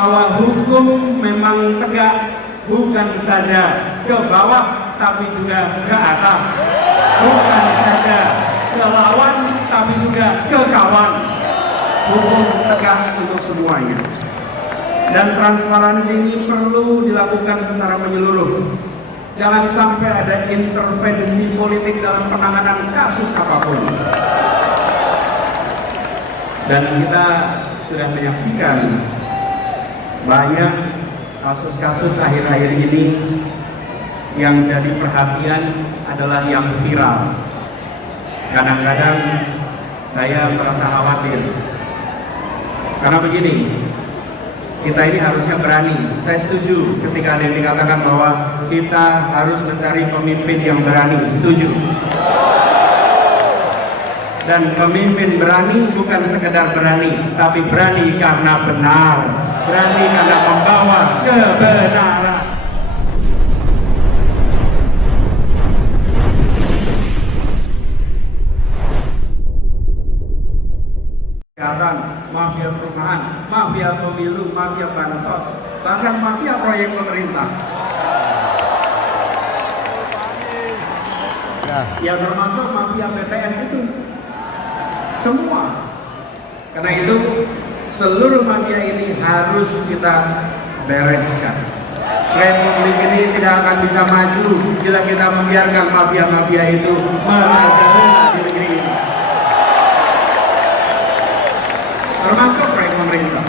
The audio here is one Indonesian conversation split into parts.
bahwa hukum memang tegak bukan saja ke bawah tapi juga ke atas, bukan saja ke lawan tapi juga ke kawan. Hukum tegak untuk semuanya. Dan transparansi ini perlu dilakukan secara menyeluruh. Jangan sampai ada intervensi politik dalam penanganan kasus apapun. Dan kita sudah menyaksikan banyak kasus-kasus akhir-akhir ini yang jadi perhatian adalah yang viral. Kadang-kadang saya merasa khawatir. Karena begini, kita ini harusnya berani. Saya setuju ketika ada yang dikatakan bahwa kita harus mencari pemimpin yang berani. Setuju. Dan pemimpin berani bukan sekedar berani, tapi berani karena benar, berani karena membawa kebenaran. Kejahatan, mafia perumahan, mafia pemilu, mafia bansos, bahkan mafia proyek pemerintah. Ya termasuk mafia BTS itu. Semua. Karena itu seluruh mafia ini harus kita bereskan. Republik ini tidak akan bisa maju bila kita membiarkan mafia-mafia itu merajalela di negeri ini. Termasuk proyek pemerintah.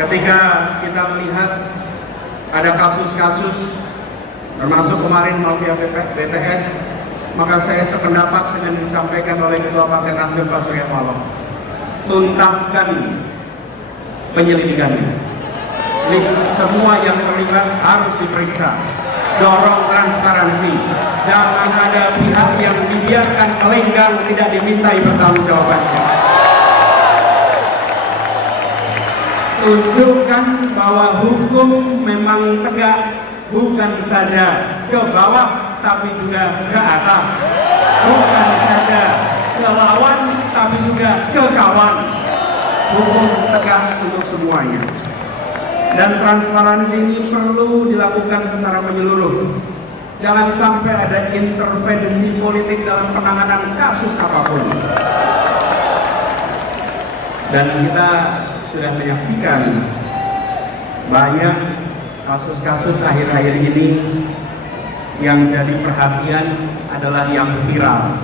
Ketika kita melihat ada kasus-kasus, termasuk kemarin mafia BTS, maka saya sependapat dengan yang disampaikan oleh Ketua Partai Nasdem Pak Surya Paloh. Tuntaskan penyelidikannya. Semua yang terlibat harus diperiksa. Dorong transparansi. Jangan ada pihak yang dibiarkan melenggang tidak dimintai pertanggungjawabannya. Tunjukkan bahwa hukum memang tegak bukan saja ke bawah tapi juga ke atas, bukan saja ke lawan tapi juga ke kawan. Hukum tegak untuk semuanya. Dan transparansi ini perlu dilakukan secara menyeluruh. Jangan sampai ada intervensi politik dalam penanganan kasus apapun. Dan kita sudah menyaksikan banyak kasus-kasus akhir-akhir ini yang jadi perhatian adalah yang viral.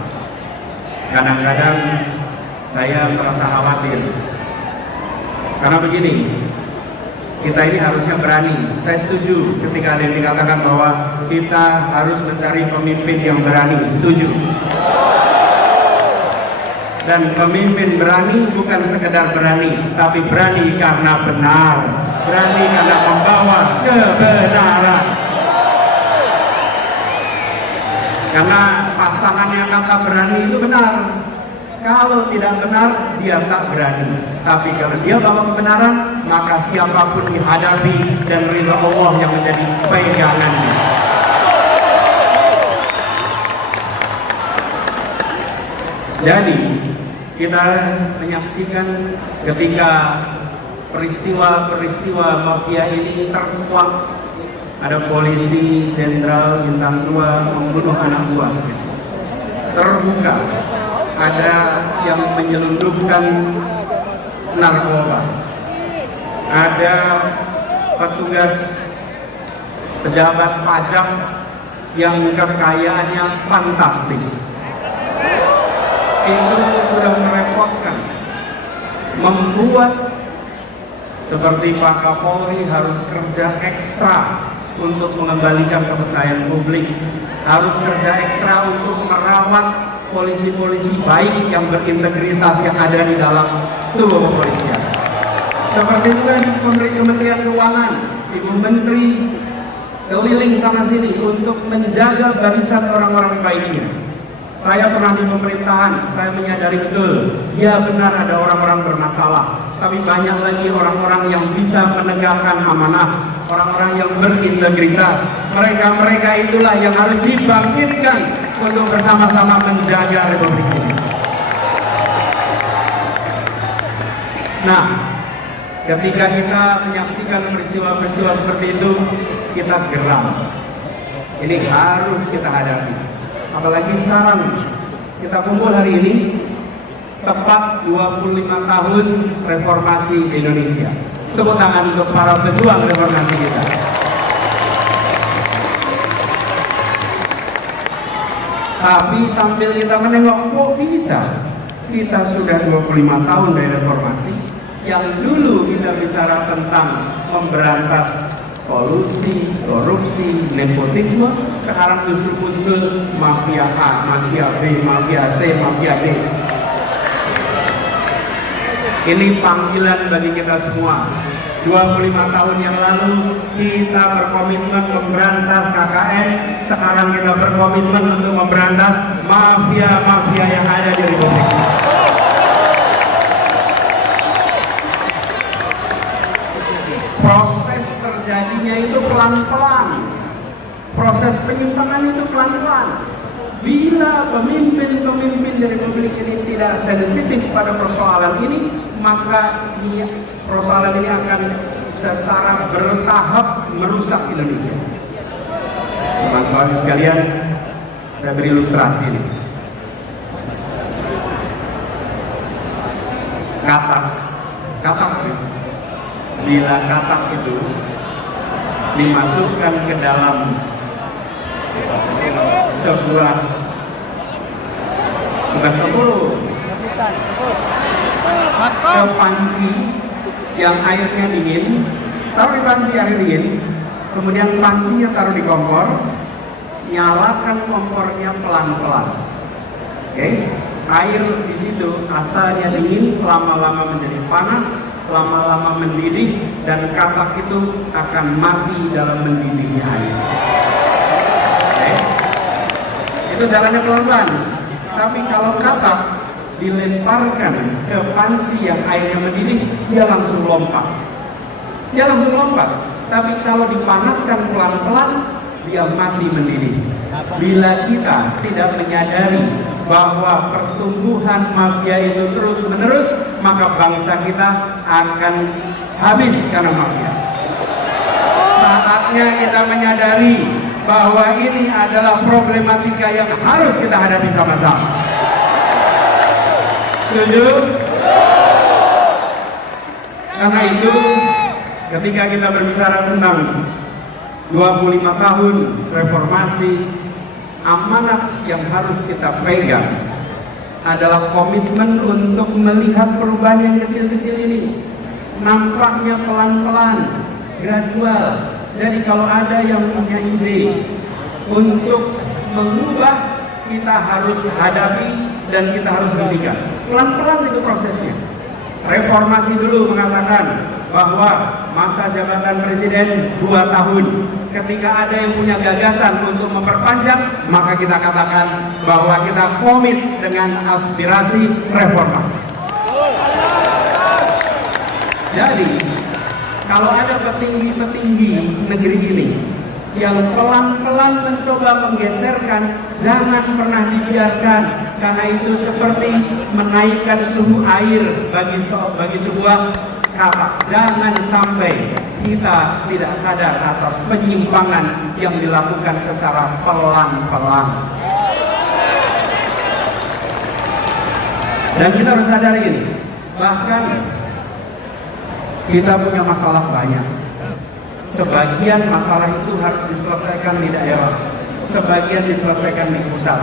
Kadang-kadang saya merasa khawatir. Karena begini, kita ini harusnya berani. Saya setuju ketika ada yang dikatakan bahwa kita harus mencari pemimpin yang berani. Setuju. Dan pemimpin berani bukan sekedar berani, tapi berani karena benar, berani karena membawa kebenaran. Karena pasangan yang kata berani itu benar. Kalau tidak benar, dia tak berani. Tapi kalau dia bawa kebenaran, maka siapapun dihadapi dan ridha Allah yang menjadi pegangannya. Jadi kita menyaksikan ketika peristiwa-peristiwa mafia ini terkuak. Ada polisi jenderal bintang 2 membunuh anak buah. Terbuka. Ada yang menyelundupkan narkoba. Ada petugas pejabat pajak yang kekayaannya fantastis. Itu sudah merepotkan, membuat seperti Pak Kapolri harus kerja ekstra untuk mengembalikan kepercayaan publik, harus kerja ekstra untuk merawat polisi-polisi baik yang berintegritas yang ada di dalam tubuh kepolisian. Seperti juga di Kementerian Keuangan, Ibu Menteri keliling sana sini untuk menjaga barisan orang-orang baiknya. Saya pernah di pemerintahan, saya menyadari betul, ya benar ada orang-orang bermasalah, tapi banyak lagi orang-orang yang bisa menegakkan amanah, orang-orang yang berintegritas. Mereka itulah yang harus dibangkitkan untuk bersama-sama menjaga Republik ini. Nah, Ketika kita menyaksikan peristiwa-peristiwa seperti itu, kita geram. Ini harus kita hadapi. Apalagi sekarang kita kumpul hari ini tepat 25 tahun reformasi di Indonesia. Tepuk tangan untuk para pejuang reformasi kita. Tapi sambil kita menengok, kok bisa kita sudah 25 tahun dari reformasi, yang dulu kita bicara tentang memberantas kolusi, korupsi, nepotisme, sekarang justru muncul mafia A, mafia B, mafia C, mafia D. Ini panggilan bagi kita semua. 25 tahun yang lalu kita berkomitmen memberantas KKN, sekarang kita berkomitmen untuk memberantas mafia-mafia yang ada di Republik ini. Proses terjadinya itu pelan-pelan. Proses penyimpangan itu pelan-pelan. Bila pemimpin-pemimpin di Republik ini tidak sensitif pada persoalan ini, maka persoalan ini akan secara bertahap merusak Indonesia. Teman-teman sekalian, saya beri ilustrasi ini. Katak. Bila katak itu dimasukkan ke dalam sebuah ke panci yang airnya dingin, taruh di panci air dingin, kemudian pancinya taruh di kompor, nyalakan kompornya pelan-pelan. Oke? Air di situ asalnya dingin, lama-lama menjadi panas, lama-lama mendidih, dan katak itu akan mati dalam mendidihnya air. Oke? Itu jalannya pelan-pelan. Tapi kalau katak dilemparkan ke panci yang airnya mendidih, dia langsung lompat. Tapi kalau dipanaskan pelan-pelan, dia mati mendidih. Bila kita tidak menyadari bahwa pertumbuhan mafia itu terus-menerus, maka bangsa kita akan habis karena mafia. Saatnya kita menyadari bahwa ini adalah problematika yang harus kita hadapi sama-sama. Setuju? Karena itu, ketika kita berbicara tentang 25 tahun reformasi, amanat yang harus kita pegang adalah komitmen untuk melihat perubahan yang kecil-kecil ini. Nampaknya pelan-pelan, gradual. Jadi kalau ada yang punya ide untuk mengubah, kita harus hadapi dan kita harus hentikan. Pelan-pelan itu prosesnya. Reformasi dulu mengatakan bahwa masa jabatan presiden 2 tahun. Ketika ada yang punya gagasan untuk memperpanjang, maka kita katakan bahwa kita komit dengan aspirasi reformasi. Jadi, kalau ada petinggi-petinggi negeri ini yang pelan-pelan mencoba menggeserkan, jangan pernah dibiarkan, karena itu seperti menaikkan suhu air bagi sebuah katak. Jangan sampai kita tidak sadar atas penyimpangan yang dilakukan secara pelan-pelan. Dan kita harus sadari ini, bahkan kita punya masalah banyak. Sebagian masalah itu harus diselesaikan di daerah, sebagian diselesaikan di pusat.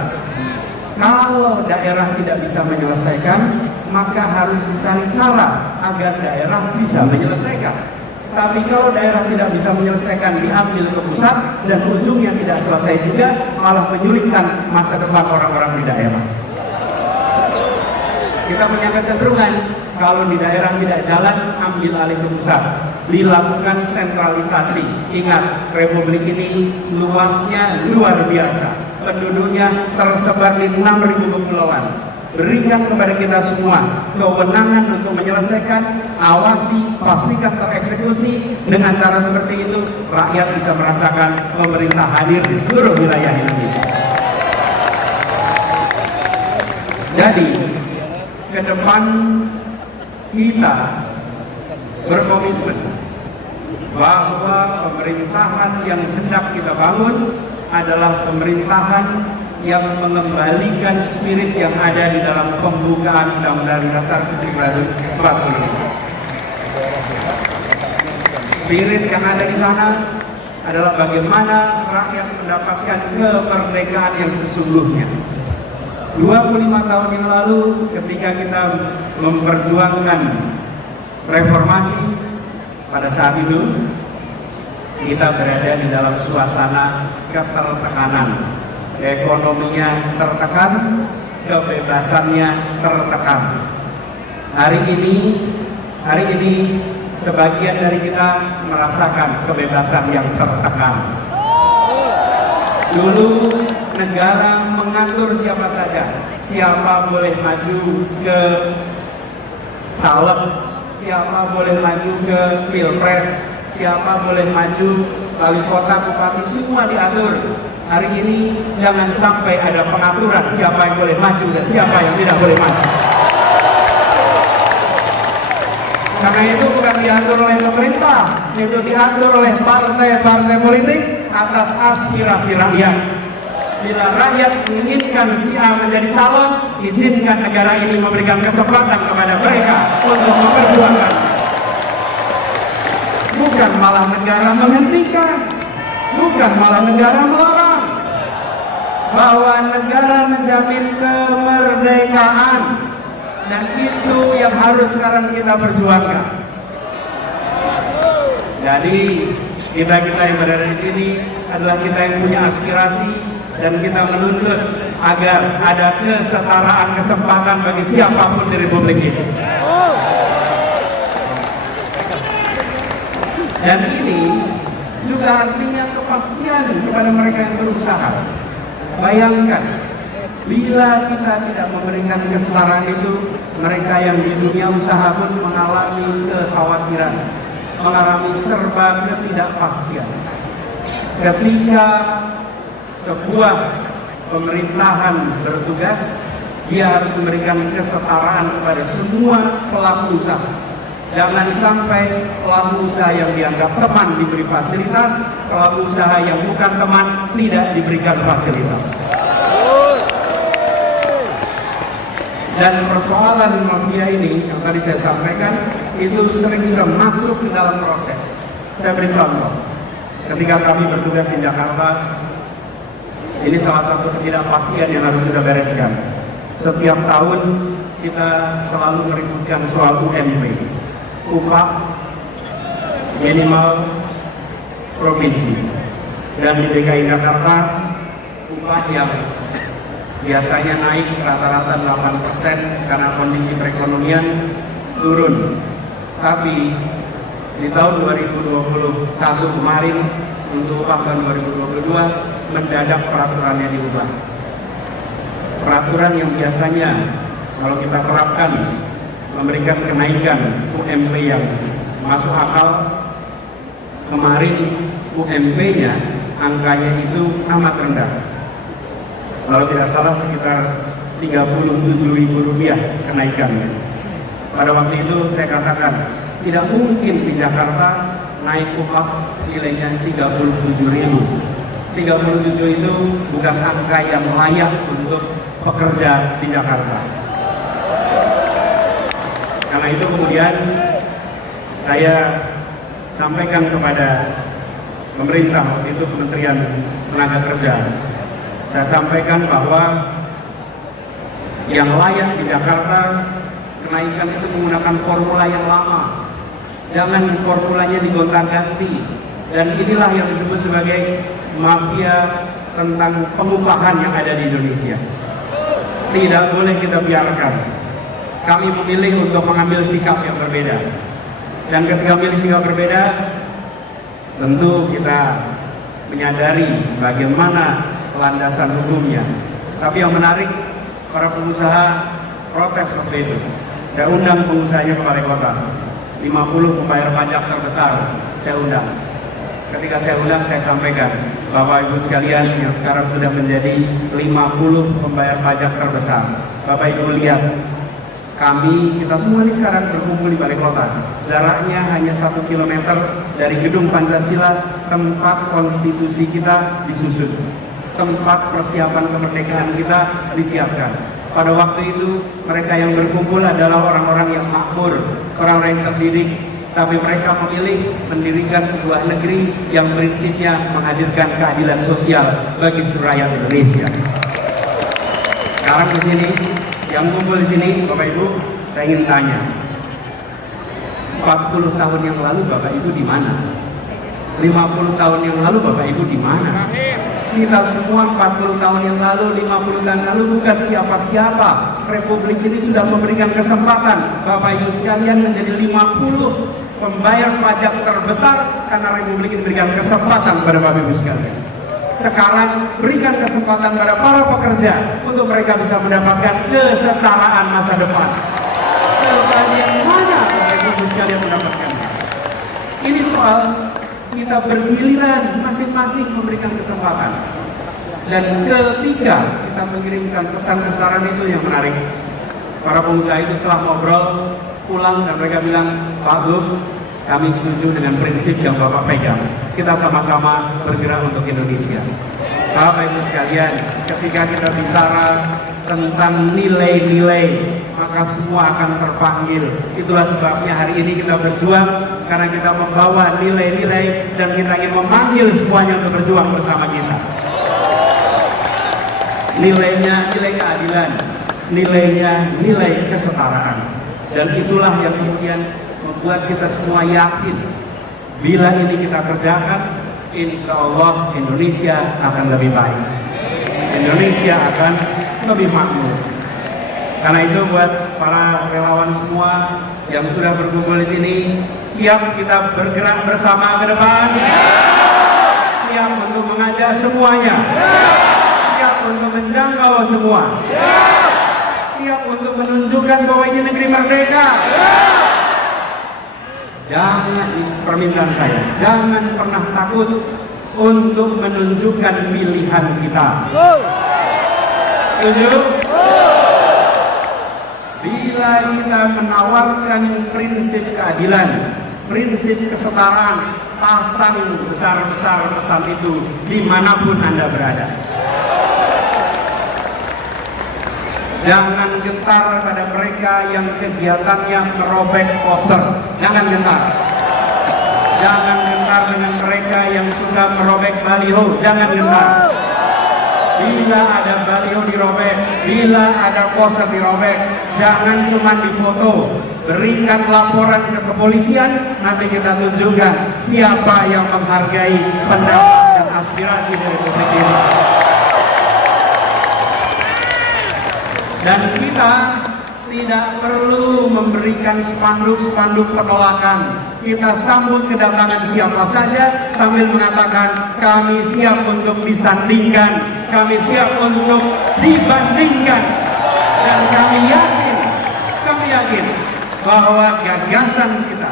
Kalau daerah tidak bisa menyelesaikan, maka harus dicari cara agar daerah bisa menyelesaikan. Tapi kalau daerah tidak bisa menyelesaikan, diambil ke pusat, dan ujungnya tidak selesai juga, malah menyulitkan masa depan orang-orang di daerah. Kita punya kecenderungan, kalau di daerah tidak jalan, ambil alih ke pusat. Dilakukan sentralisasi. Ingat, Republik ini luasnya luar biasa. Penduduknya tersebar di 6.000 kepulauan. Berikan kepada kita semua kewenangan untuk menyelesaikan, awasi, pastikan tereksekusi. Dengan cara seperti itu, rakyat bisa merasakan pemerintah hadir di seluruh wilayah Indonesia. Jadi, ke depan kita berkomitmen bahwa pemerintahan yang hendak kita bangun adalah pemerintahan yang mengembalikan spirit yang ada di dalam pembukaan Undang-Undang Dasar 1945. Spirit yang ada di sana adalah bagaimana rakyat mendapatkan kemerdekaan yang sesungguhnya. 25 tahun yang lalu ketika kita memperjuangkan reformasi, pada saat itu kita berada di dalam suasana ketertekanan. Ekonominya tertekan, kebebasannya tertekan. Hari ini sebagian dari kita merasakan kebebasan yang tertekan. Dulu negara mengatur siapa saja, siapa boleh maju ke caleg, siapa boleh maju ke pilpres, siapa boleh maju wali kota, bupati, semua diatur. Hari ini jangan sampai ada pengaturan siapa yang boleh maju dan siapa yang tidak boleh maju. Karena itu bukan diatur oleh pemerintah, itu diatur oleh partai-partai politik atas aspirasi rakyat. Bila rakyat menginginkan si A menjadi calon, izinkan negara ini memberikan kesempatan kepada mereka untuk memperjuangkan. Bukan malah negara menghentikan, bukan malah negara melarang. Bahwa negara menjamin kemerdekaan, dan itu yang harus sekarang kita perjuangkan. Jadi kita yang berada di sini adalah kita yang punya aspirasi, dan kita menuntut agar ada kesetaraan kesempatan bagi siapapun di Republik ini. Dan ini juga artinya kepastian kepada mereka yang berusaha. Bayangkan, bila kita tidak memberikan kesetaraan itu, mereka yang di dunia usaha pun mengalami kekhawatiran, mengalami serba ketidakpastian. Ketika sebuah pemerintahan bertugas, dia harus memberikan kesetaraan kepada semua pelaku usaha. Jangan sampai pelaku usaha yang dianggap teman diberi fasilitas, pelaku usaha yang bukan teman tidak diberikan fasilitas. Dan persoalan mafia ini yang tadi saya sampaikan itu sering sudah masuk ke dalam proses. Saya beri contoh. Ketika kami bertugas di Jakarta, ini salah satu ketidakpastian yang harus kita bereskan. Setiap tahun kita selalu meributkan soal UMP, upah minimal provinsi. Dan di DKI Jakarta, upah yang biasanya naik rata-rata 8% karena kondisi perekonomian turun. Tapi di tahun 2021 kemarin untuk upah tahun 2022 mendadak peraturannya diubah. Peraturan yang biasanya kalau kita terapkan memberikan kenaikan UMP yang masuk akal, kemarin UMP-nya angkanya itu amat rendah. Kalau tidak salah sekitar Rp37.000 kenaikannya. Pada waktu itu saya katakan tidak mungkin di Jakarta naik upah nilainya 37.000. 37 itu bukan angka yang layak untuk pekerja di Jakarta. Karena itu kemudian saya sampaikan kepada pemerintah, waktu itu Kementerian Tenaga Kerja, saya sampaikan bahwa yang layak di Jakarta kenaikan itu menggunakan formula yang lama, jangan formulanya digonta-ganti. Dan inilah yang disebut sebagai mafia tentang pengupahan yang ada di Indonesia. Tidak boleh kita biarkan. Kami memilih untuk mengambil sikap yang berbeda. Dan ketika memilih sikap berbeda, tentu kita menyadari bagaimana landasan hukumnya. Tapi yang menarik, para pengusaha protes waktu itu. Saya undang pengusahanya ke Balai Kota, 50 pembayar pajak terbesar saya undang. Ketika saya undang, saya sampaikan Bapak Ibu sekalian yang sekarang sudah menjadi 50 pembayar pajak terbesar. Bapak Ibu lihat Kita semua ini sekarang berkumpul di Balai Kota. Jaraknya hanya 1 kilometer dari gedung Pancasila, tempat konstitusi kita disusun, tempat persiapan kemerdekaan kita disiapkan. Pada waktu itu mereka yang berkumpul adalah orang-orang yang makmur, orang-orang yang terdidik, tapi mereka memilih mendirikan sebuah negeri yang prinsipnya menghadirkan keadilan sosial bagi seluruh rakyat Indonesia. Sekarang di sini, yang kumpul di sini, Bapak Ibu, saya ingin tanya, 40 tahun yang lalu Bapak Ibu di mana? 50 tahun yang lalu Bapak Ibu di mana? Kita semua 40 tahun yang lalu, 50 tahun lalu bukan siapa-siapa. Republik ini sudah memberikan kesempatan Bapak Ibu sekalian menjadi 50 pembayar pajak terbesar karena Republik ini memberikan kesempatan pada Bapak Ibu sekalian. Sekarang berikan kesempatan pada para pekerja untuk mereka bisa mendapatkan kesetaraan masa depan. Sebagian mana Bapak Ibu sekalian mendapatkannya? Ini soal kita bergiliran masing-masing memberikan kesempatan. Dan ketika kita mengirimkan pesan kesetaraan itu yang menarik, para pengusaha itu setelah ngobrol pulang dan mereka bilang, Pak Gub, kami setuju dengan prinsip yang Bapak pegang. Kita sama-sama bergerak untuk Indonesia. Bapak Ibu sekalian, ketika kita bicara tentang nilai-nilai, maka semua akan terpanggil. Itulah sebabnya hari ini kita berjuang, karena kita membawa nilai-nilai dan kita ingin memanggil semuanya untuk berjuang bersama kita. Nilainya nilai keadilan, nilainya nilai kesetaraan. Dan itulah yang kemudian membuat kita semua yakin, bila ini kita kerjakan, insya Allah Indonesia akan lebih baik, Indonesia akan lebih makmur. Karena itu buat para relawan semua yang sudah berkumpul di sini, siap kita bergerak bersama ke depan, siap untuk mengajak semuanya, siap untuk menjangkau semua, siap untuk menunjukkan bahwa ini negeri merdeka. Jangan, permintaan saya, jangan pernah takut untuk menunjukkan pilihan kita. Setuju? Bila kita menawarkan prinsip keadilan, prinsip kesetaraan, pasang besar-besar pesan itu dimanapun Anda berada. Jangan gentar pada mereka yang kegiatannya merobek poster. Jangan gentar. Jangan gentar dengan mereka yang suka merobek baliho. Jangan gentar. Bila ada baliho dirobek, bila ada poster dirobek, jangan cuma difoto. Berikan laporan ke kepolisian, nanti kita tunjukkan siapa yang menghargai pendapat dan aspirasi dari Republik ini. Dan kita tidak perlu memberikan spanduk-spanduk penolakan. Kita sambut kedatangan siapa saja sambil mengatakan kami siap untuk disandingkan, kami siap untuk dibandingkan. Dan kami yakin bahwa gagasan kita,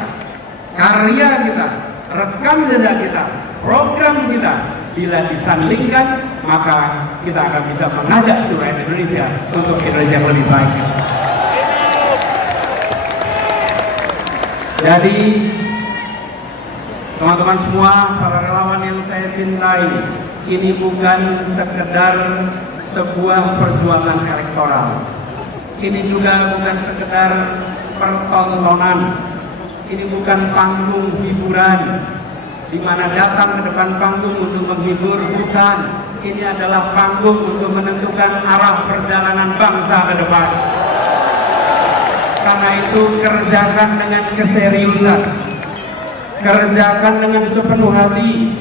karya kita, rekam jejak kita, program kita, bila disandingkan, maka kita akan bisa mengajak seluruh rakyat Indonesia untuk Indonesia yang lebih baik. Jadi, teman-teman semua, para relawan yang saya cintai, ini bukan sekedar sebuah perjuangan elektoral. Ini juga bukan sekedar pertontonan. Ini bukan panggung hiburan, di mana datang ke depan panggung untuk menghibur, bukan. Ini adalah panggung untuk menentukan arah perjalanan bangsa ke depan. Karena itu kerjakan dengan keseriusan, kerjakan dengan sepenuh hati.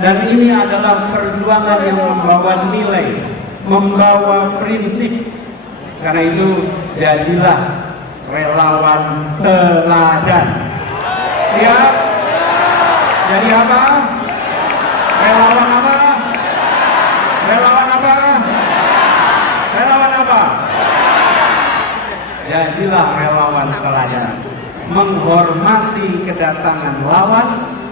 Dan ini adalah perjuangan yang membawa nilai, membawa prinsip. Karena itu jadilah relawan teladan. Siap? Jadi apa? Relawan apa? Relawan apa? Relawan apa? Jadilah relawan teladan. Menghormati kedatangan lawan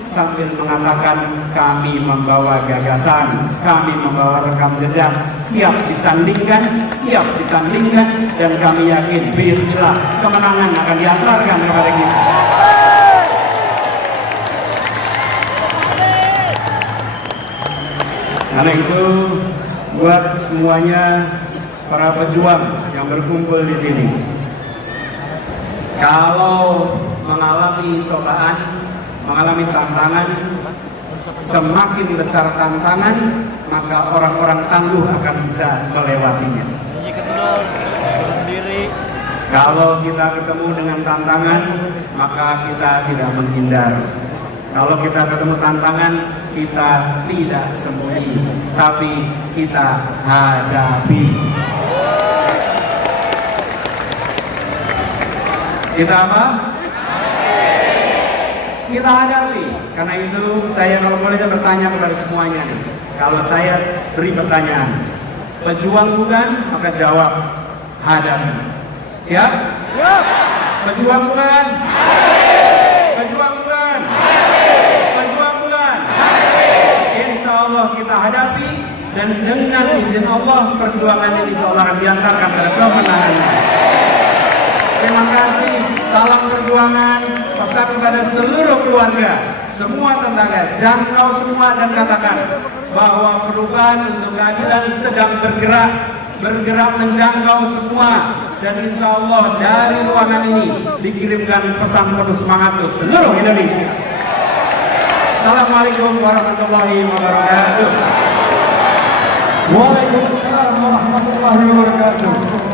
sambil mengatakan kami membawa gagasan, kami membawa rekam jejak, siap disandingkan, siap ditandingkan, dan kami yakin bila kemenangan akan diantarkan kepada kita. Karena itu buat semuanya para pejuang yang berkumpul di sini, kalau mengalami cobaan, mengalami tantangan, semakin besar tantangan, maka orang-orang tangguh akan bisa melewatinya. Kalau kita ketemu dengan tantangan, maka kita tidak menghindar. Kalau kita ketemu tantangan, kita tidak sembunyi, tapi kita hadapi. Kita apa? Kita hadapi. Karena itu saya kalau boleh saya bertanya kepada semuanya nih. Kalau saya beri pertanyaan, pejuang bukan? Maka jawab, hadapi. Siap? Siap. Pejuang bukan? Pejuang bukan? Pejuang bukan? Insya Allah kita hadapi, dan dengan izin Allah perjuangan ini insya Allah akan diantarkan pada kemenangan. Terima kasih, salam perjuangan, pesan kepada seluruh keluarga, semua tetangga, jangkau semua dan katakan bahwa perubahan untuk keadilan sedang bergerak menjangkau semua, dan insya Allah dari ruangan ini dikirimkan pesan penuh semangat untuk seluruh Indonesia. Assalamualaikum warahmatullahi wabarakatuh. Waalaikumsalam warahmatullahi wabarakatuh.